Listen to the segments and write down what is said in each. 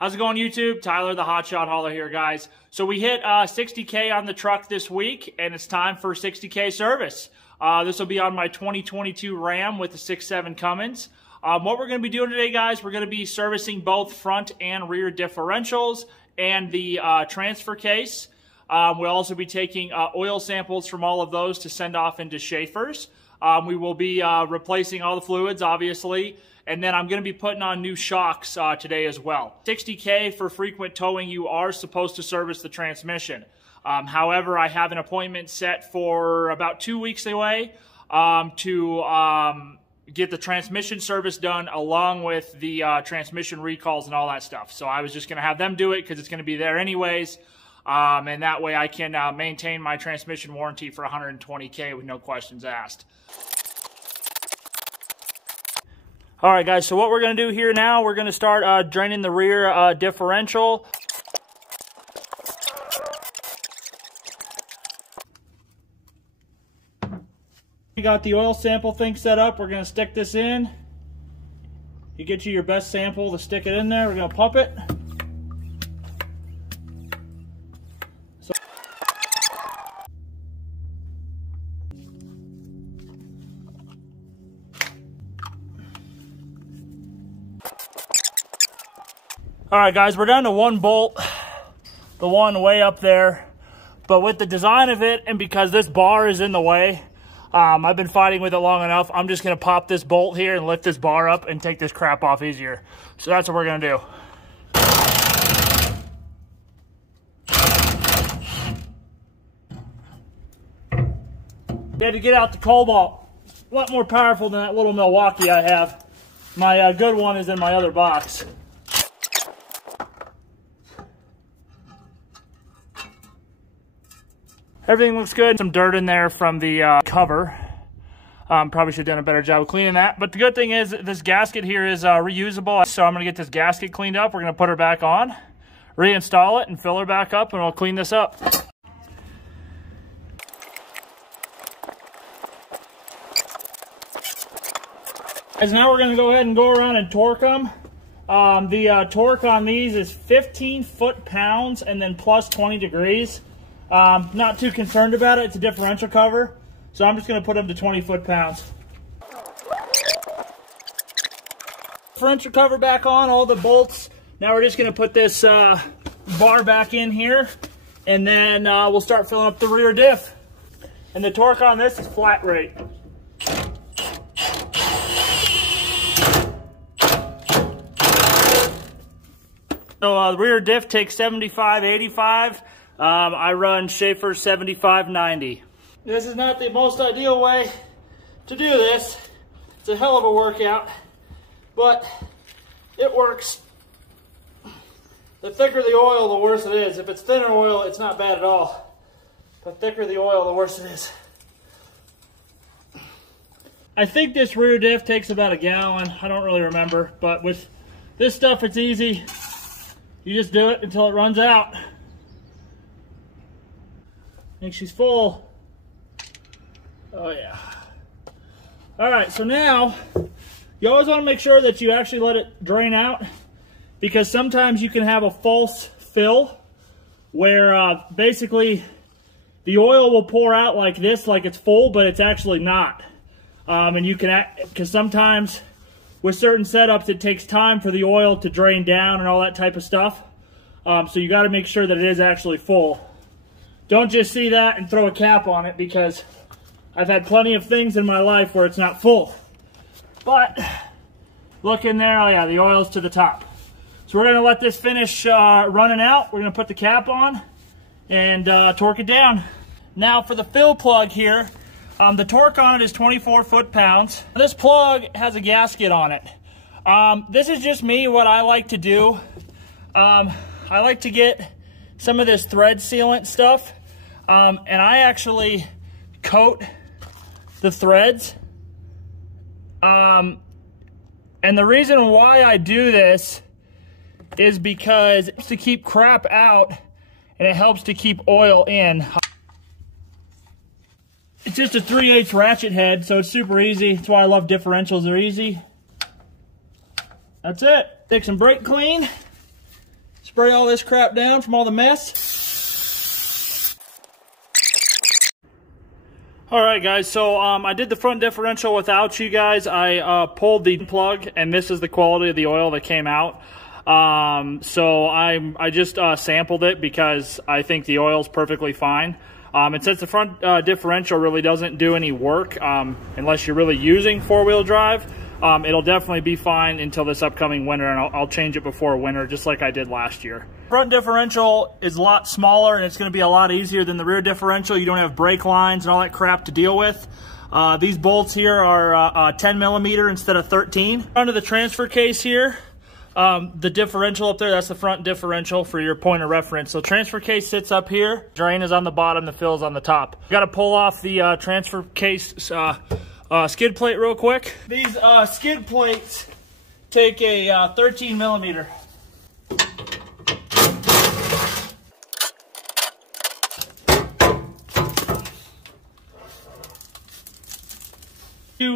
How's it going, YouTube? Tyler, the Hotshot Hauler here, guys. So we hit 60K on the truck this week, and it's time for 60K service. This will be on my 2022 Ram with the 6.7 Cummins. What we're going to be doing today, guys, we're going to be servicing both front and rear differentials and the transfer case. We'll also be taking oil samples from all of those to send off into Schaefer's. We will be replacing all the fluids, obviously. And then I'm going to be putting on new shocks today as well. 60K for frequent towing, you are supposed to service the transmission. However, I have an appointment set for about 2 weeks away to get the transmission service done along with the transmission recalls and all that stuff. So I was just going to have them do it because it's going to be there anyways. And that way I can maintain my transmission warranty for 120K with no questions asked. All right, guys, so what we're going to do here now, we're going to start draining the rear differential. We got the oil sample thing set up. We're going to stick this in. You get you your best sample to stick it in there. We're going to pump it. All right, guys, we're down to one bolt, the one way up there. But with the design of it, and because this bar is in the way, I've been fighting with it long enough, I'm just going to pop this bolt here and lift this bar up and take this crap off easier. So that's what we're going to do. You had to get out the Cobalt. A lot more powerful than that little Milwaukee I have. My good one is in my other box. Everything looks good. Some dirt in there from the cover. Probably should have done a better job of cleaning that. But the good thing is this gasket here is reusable. So I'm going to get this gasket cleaned up. We're going to put her back on, reinstall it, and fill her back up, and we'll clean this up. As now we're going to go ahead and go around and torque them. The torque on these is 15 foot-pounds and then plus 20 degrees. Not too concerned about it. It's a differential cover, so I'm just going to put them to 20 foot-pounds. Differential cover back on, all the bolts. Now we're just going to put this bar back in here, and then we'll start filling up the rear diff. And the torque on this is flat rate. So the rear diff takes 75/85. I run Schaefer 75/90. This is not the most ideal way to do this. It's a hell of a workout, but it works. The thicker the oil, the worse it is. If it's thinner oil, it's not bad at all. The thicker the oil, the worse it is. I think this rear diff takes about a gallon. I don't really remember, but with this stuff, it's easy. You just do it until it runs out. I think she's full. Oh yeah. All right, so now you always want to make sure that you actually let it drain out, because sometimes you can have a false fill where basically the oil will pour out like this, like it's full, but it's actually not. And you can, because sometimes with certain setups it takes time for the oil to drain down and all that type of stuff. So you got to make sure that it is actually full. Don't just see that and throw a cap on it, because I've had plenty of things in my life where it's not full. But look in there, oh yeah, the oil's to the top. So we're gonna let this finish running out. We're gonna put the cap on and torque it down. Now for the fill plug here, the torque on it is 24 foot-pounds. This plug has a gasket on it. This is just me, what I like to do. I like to get some of this thread sealant stuff. And I actually coat the threads. And the reason why I do this is because it's to keep crap out and it helps to keep oil in. It's just a 3/8 ratchet head, so it's super easy. That's why I love differentials, they're easy. That's it. Take some brake clean. Spray all this crap down from all the mess. All right, guys, so I did the front differential without you guys. I pulled the plug, and this is the quality of the oil that came out. So I just sampled it because I think the oil's perfectly fine. And since the front differential really doesn't do any work unless you're really using four-wheel drive, it'll definitely be fine until this upcoming winter, and I'll change it before winter just like I did last year. Front differential is a lot smaller, and it's going to be a lot easier than the rear differential. You don't have brake lines and all that crap to deal with. These bolts here are 10 millimeter instead of 13. Under the transfer case here, the differential up there, that's the front differential for your point of reference. So transfer case sits up here, drain is on the bottom, the fill is on the top. You got to pull off the transfer case skid plate real quick. These skid plates take a 13 millimeter.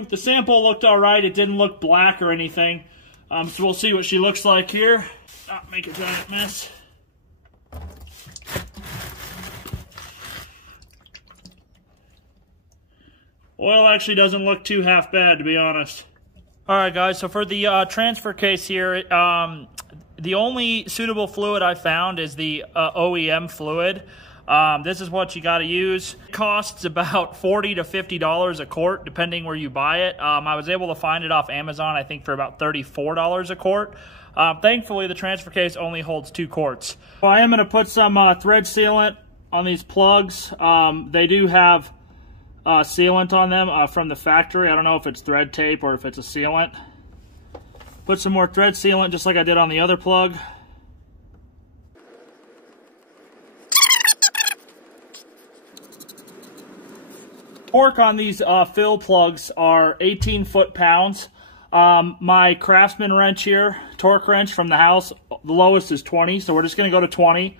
The sample looked all right. It didn't look black or anything. So we'll see what she looks like here. Not make a giant mess. Oil actually doesn't look too half bad, to be honest. All right, guys, so for the transfer case here, the only suitable fluid I found is the OEM fluid. This is what you got to use. It costs about $40 to $50 a quart, depending where you buy it. I was able to find it off Amazon, I think, for about $34 a quart. Thankfully, the transfer case only holds 2 quarts. Well, I am going to put some thread sealant on these plugs. They do have sealant on them from the factory. I don't know if it's thread tape or if it's a sealant. Put some more thread sealant just like I did on the other plug. Torque on these fill plugs are 18 foot-pounds. My Craftsman wrench here, torque wrench from the house, the lowest is 20, so we're just going to go to 20.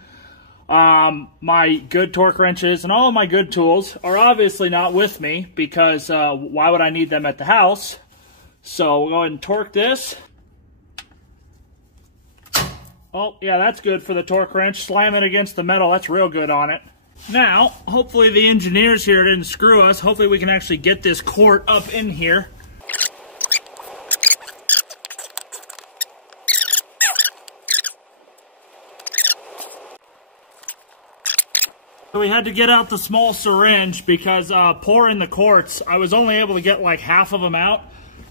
My good torque wrenches and all of my good tools are obviously not with me because why would I need them at the house? So we'll go ahead and torque this. Oh, yeah, that's good for the torque wrench. Slam it against the metal, that's real good on it. Now, hopefully the engineers here didn't screw us. Hopefully we can actually get this quart up in here. So we had to get out the small syringe because pouring the quarts, I was only able to get like half of them out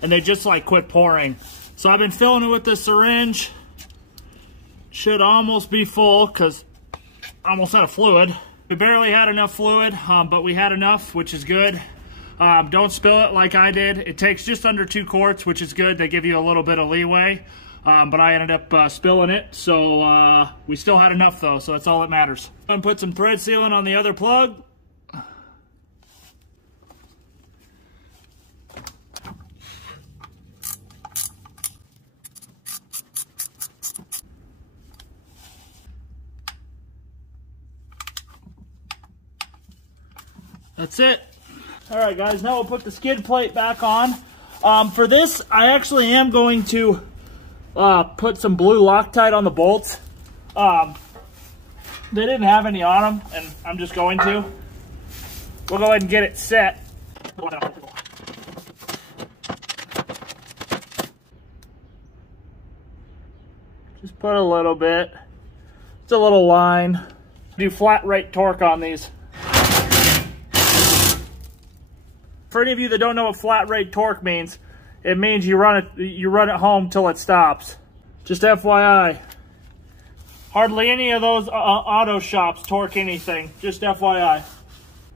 and they just like quit pouring. So I've been filling it with the syringe. Should almost be full because I almost out of fluid. We barely had enough fluid, but we had enough, which is good. Don't spill it like I did. It takes just under 2 quarts, which is good. They give you a little bit of leeway, but I ended up spilling it. So we still had enough though, so that's all that matters. I'm gonna put some thread sealant on the other plug. That's it. All right, guys, now we'll put the skid plate back on. For this, I actually am going to put some blue Loctite on the bolts. They didn't have any on them, and I'm just going to. We'll go ahead and get it set. Just put a little bit. It's a little line. Do flat rate torque on these. For any of you that don't know what flat rate torque means, it means you run it home till it stops. Just FYI. Hardly any of those auto shops torque anything. Just FYI.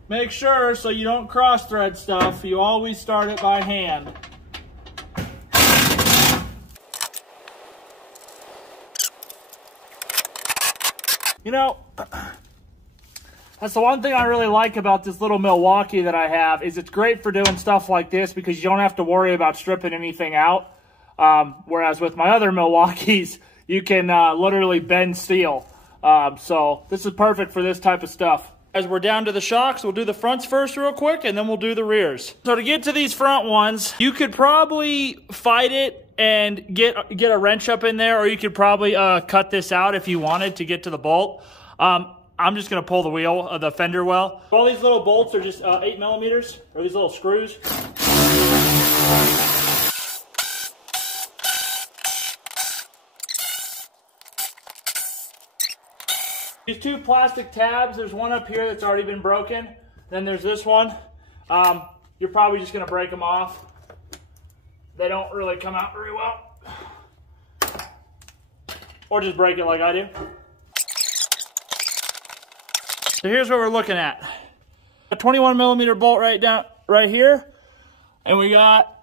Make sure so you don't cross thread stuff. You always start it by hand. You know, that's the one thing I really like about this little Milwaukee that I have, is it's great for doing stuff like this because you don't have to worry about stripping anything out. Whereas with my other Milwaukees, you can literally bend steel. So this is perfect for this type of stuff. As we're down to the shocks, we'll do the fronts first real quick, and then we'll do the rears. So to get to these front ones, you could probably fight it and get a wrench up in there, or you could probably cut this out if you wanted to get to the bolt. I'm just gonna pull the wheel of the fender well. All these little bolts are just 8mm, or these little screws. These two plastic tabs, there's one up here that's already been broken. Then there's this one. You're probably just gonna break them off. They don't really come out very well. Or just break it like I do. So here's what we're looking at. A 21mm bolt right here, and we got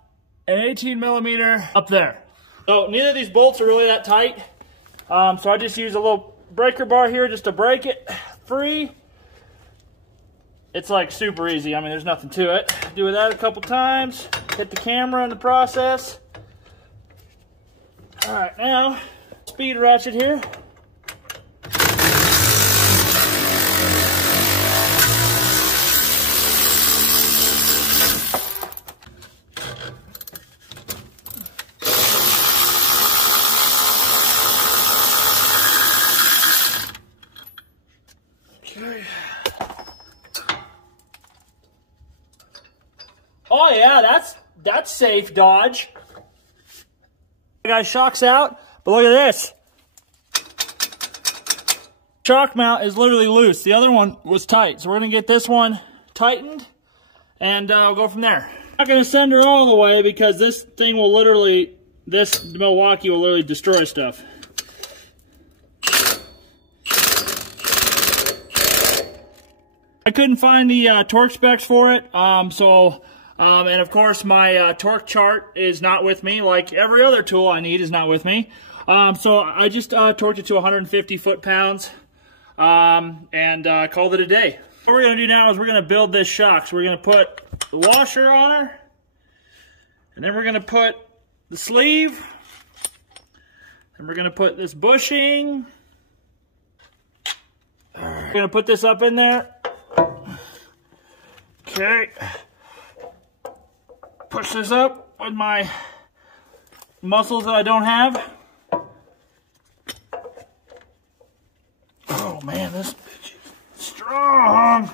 an 18mm up there. So neither of these bolts are really that tight. So I just use a little breaker bar here just to break it free. It's like super easy. I mean, there's nothing to it. Do that a couple times. Hit the camera in the process. All right, now speed ratchet here. Oh yeah, that's safe, Dodge. Guys, shock's out, but look at this. Shock mount is literally loose. The other one was tight, so we're gonna get this one tightened, and we'll go from there. I'm not gonna send her all the way because this thing will literally, this Milwaukee will literally destroy stuff. I couldn't find the torque specs for it, and of course my torque chart is not with me, like every other tool I need is not with me. So I just torqued it to 150 foot-pounds and called it a day. What we're going to do now is we're going to build this shock. So we're going to put the washer on her, and then we're going to put the sleeve, and we're going to put this bushing. We're going to put this up in there. Okay. Push this up with my muscles that I don't have. Oh man, this bitch is strong.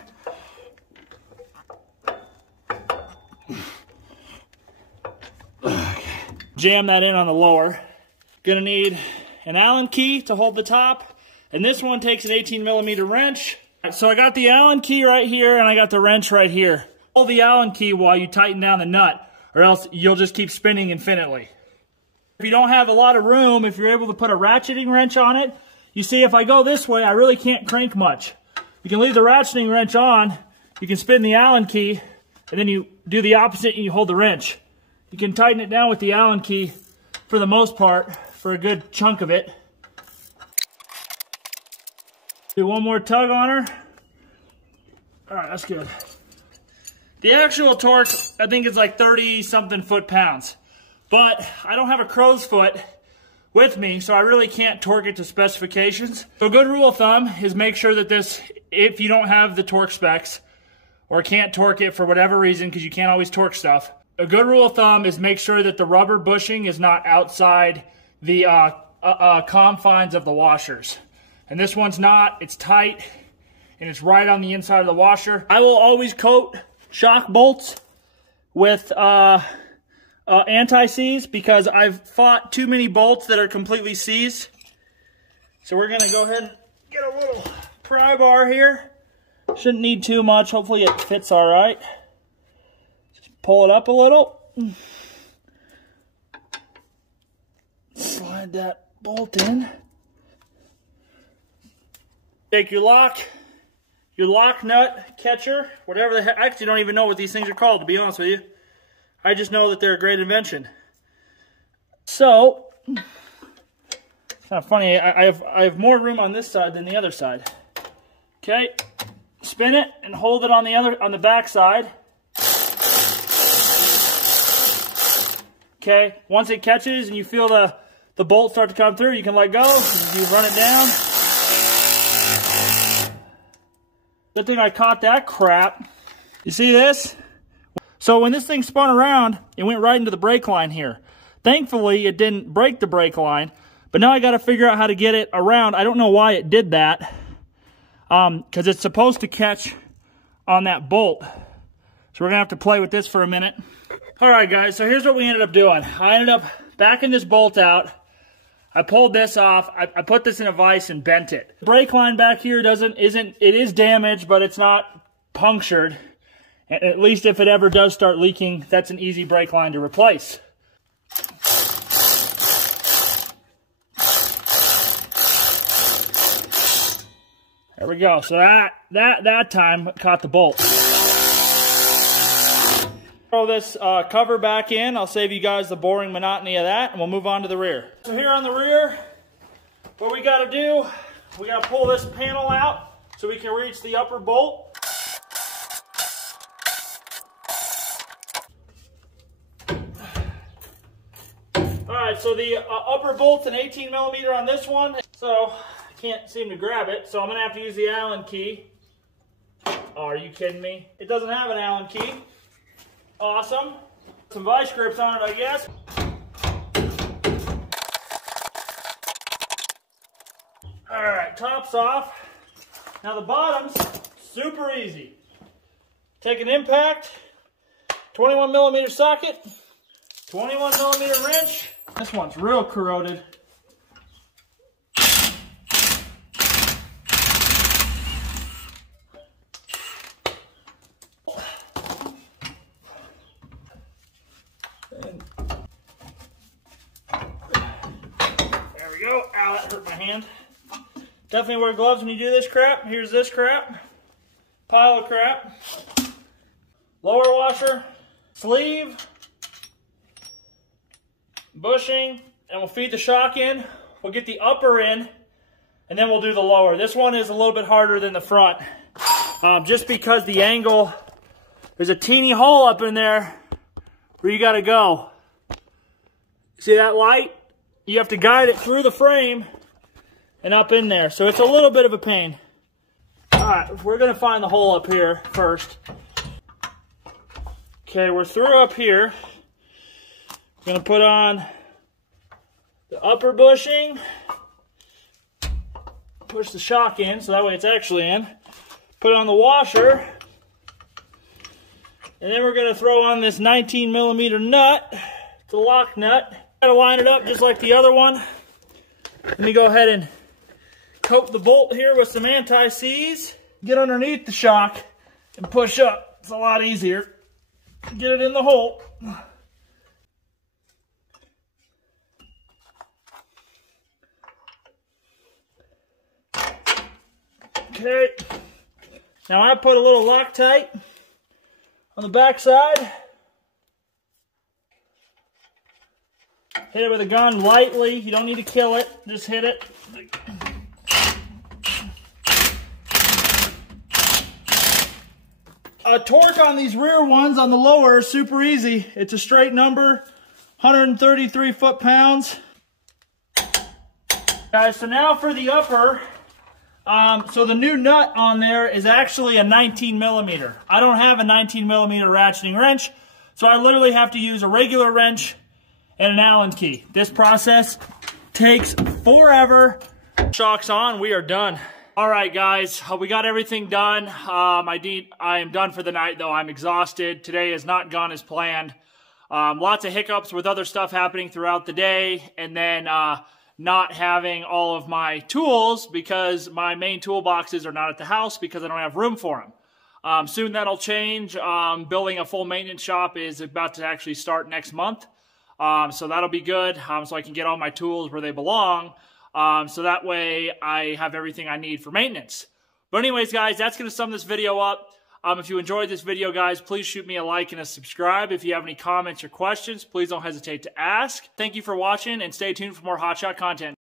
Okay. Jam that in on the lower. Gonna need an Allen key to hold the top, and this one takes an 18mm wrench. So I got the Allen key right here, and I got the wrench right here. Hold the Allen key while you tighten down the nut, or else you'll just keep spinning infinitely. If you don't have a lot of room, if you're able to put a ratcheting wrench on it, you see if I go this way, I really can't crank much. You can leave the ratcheting wrench on, you can spin the Allen key, and then you do the opposite and you hold the wrench. You can tighten it down with the Allen key for the most part, for a good chunk of it. Do one more tug on her. All right, that's good. The actual torque, I think it's like 30-something foot-pounds. But I don't have a crow's foot with me, so I really can't torque it to specifications. So a good rule of thumb is make sure that this, if you don't have the torque specs, or can't torque it for whatever reason, because you can't always torque stuff, a good rule of thumb is make sure that the rubber bushing is not outside the confines of the washers. And this one's not, it's tight, and it's right on the inside of the washer. I will always coat shock bolts with anti-seize because I've fought too many bolts that are completely seized. So we're gonna go ahead and get a little pry bar here. Shouldn't need too much, hopefully it fits all right. Just pull it up a little. Slide that bolt in. Take your lock nut catcher, whatever the heck. I actually don't even know what these things are called, to be honest with you. I just know that they're a great invention. So, it's kind of funny. I have more room on this side than the other side. Okay, spin it and hold it on the back side. Okay, once it catches and you feel the bolt start to come through, you can let go. You run it down. Good thing I caught that crap. You see this? So when this thing spun around, it went right into the brake line here. Thankfully, it didn't break the brake line, but now I got to figure out how to get it around. I don't know why it did that, because it's supposed to catch on that bolt. So we're going to have to play with this for a minute. All right, guys, so here's what we ended up doing. I ended up backing this bolt out. I pulled this off. I put this in a vise and bent it. The brake line back here it is damaged, but it's not punctured. And at least if it ever does start leaking, that's an easy brake line to replace. There we go. So that time caught the bolt. Throw this cover back in. I'll save you guys the boring monotony of that, and we'll move on to the rear. So here on the rear, what we got to do, we got to pull this panel out so we can reach the upper bolt. Alright, so the upper bolt's an 18 millimeter on this one, so I can't seem to grab it, so I'm going to have to use the Allen key. Oh, are you kidding me? It doesn't have an Allen key. Awesome. Some vice grips on it, I guess. Alright, top's off. Now the bottom's super easy. Take an impact, 21 millimeter socket, 21 millimeter wrench. This one's real corroded. There we go. Ow, that hurt my hand. Definitely wear gloves when you do this crap. Here's this crap. Pile of crap. Lower washer. Sleeve. Bushing. And we'll feed the shock in. We'll get the upper in. And then we'll do the lower. This one is a little bit harder than the front. Just because the angle, there's a teeny hole up in there where you got to go. See that light? You have to guide it through the frame and up in there. So it's a little bit of a pain. All right, we're going to find the hole up here first. Okay, we're through up here. We're going to put on the upper bushing. Push the shock in so that way it's actually in. Put on the washer. And then we're going to throw on this 19 millimeter nut. It's a lock nut. Gotta line it up just like the other one. Let me go ahead and coat the bolt here with some anti-seize. Get underneath the shock and push up. It's a lot easier. Get it in the hole. Okay. Now I put a little Loctite on the back side. Hit it with a gun lightly. You don't need to kill it. Just hit it. Torque on these rear ones on the lower is super easy. It's a straight number, 133 foot-pounds. Guys, so now for the upper. So the new nut on there is actually a 19 millimeter. I don't have a 19 millimeter ratcheting wrench, so I literally have to use a regular wrench and an Allen key. This process takes forever. Shock's on, we are done. All right, guys, we got everything done. I am done for the night, though. I'm exhausted. Today has not gone as planned. Lots of hiccups with other stuff happening throughout the day, and then not having all of my tools because my main toolboxes are not at the house because I don't have room for them. Soon that'll change. Building a full maintenance shop is about to actually start next month. So that'll be good, so I can get all my tools where they belong, so that way I have everything I need for maintenance. But anyways, guys, that's going to sum this video up. If you enjoyed this video, guys, please shoot me a like and a subscribe. If you have any comments or questions, please don't hesitate to ask. Thank you for watching, and stay tuned for more hotshot content.